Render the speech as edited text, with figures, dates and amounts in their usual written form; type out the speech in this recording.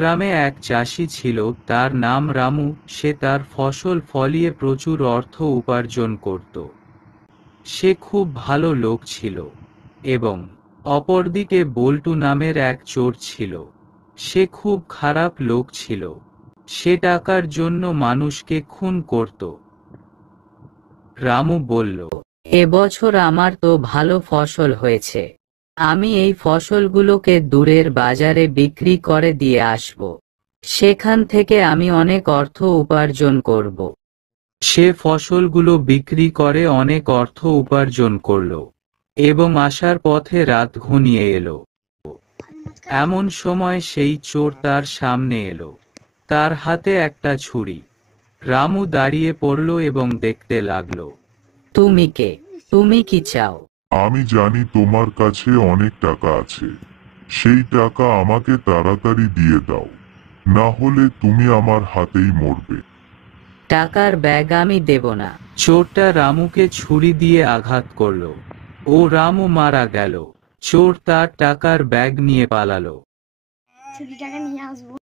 গ্রামে এক চাষি ছিল, তার নাম রামু। সে তার ফসল ফলিয়ে প্রচুর অর্থ উপার্জন করত। সে খুব ভালো লোক ছিল। এবং অপরদিকে বল্টু নামের এক চোর ছিল। সে খুব খারাপ লোক ছিল। সে টাকার জন্য মানুষকে খুন করত। রামু বলল, এবছর আমার তো ভালো ফসল হয়েছে। আমি এই ফসলগুলোকে দূরের বাজারে বিক্রি করে দিয়ে আসব। সেখান থেকে আমি অনেক অর্থ উপার্জন করব। সে ফসলগুলো বিক্রি করে অনেক অর্থ উপার্জন করল এবং আসার পথে রাত ঘনিয়ে এলো। এমন সময় সেই চোর তার সামনে এলো। তার হাতে একটা ছুরি। রামু দাঁড়িয়ে পড়ল এবং দেখতে লাগলো। তুমি কে? তুমি কি চাও? আমি জানি তোমার কাছে অনেক টাকা আছে। সেই টাকা আমাকে তাড়াতাড়ি দিয়ে দাও, না হলে তুমি আমার হাতেই মরবে। টাকার ব্যাগ আমি দেব না। চোরটা রামুকে ছুরি দিয়ে আঘাত করল ও রামু মারা গেল। চোর তার টাকার ব্যাগ নিয়ে পালালো।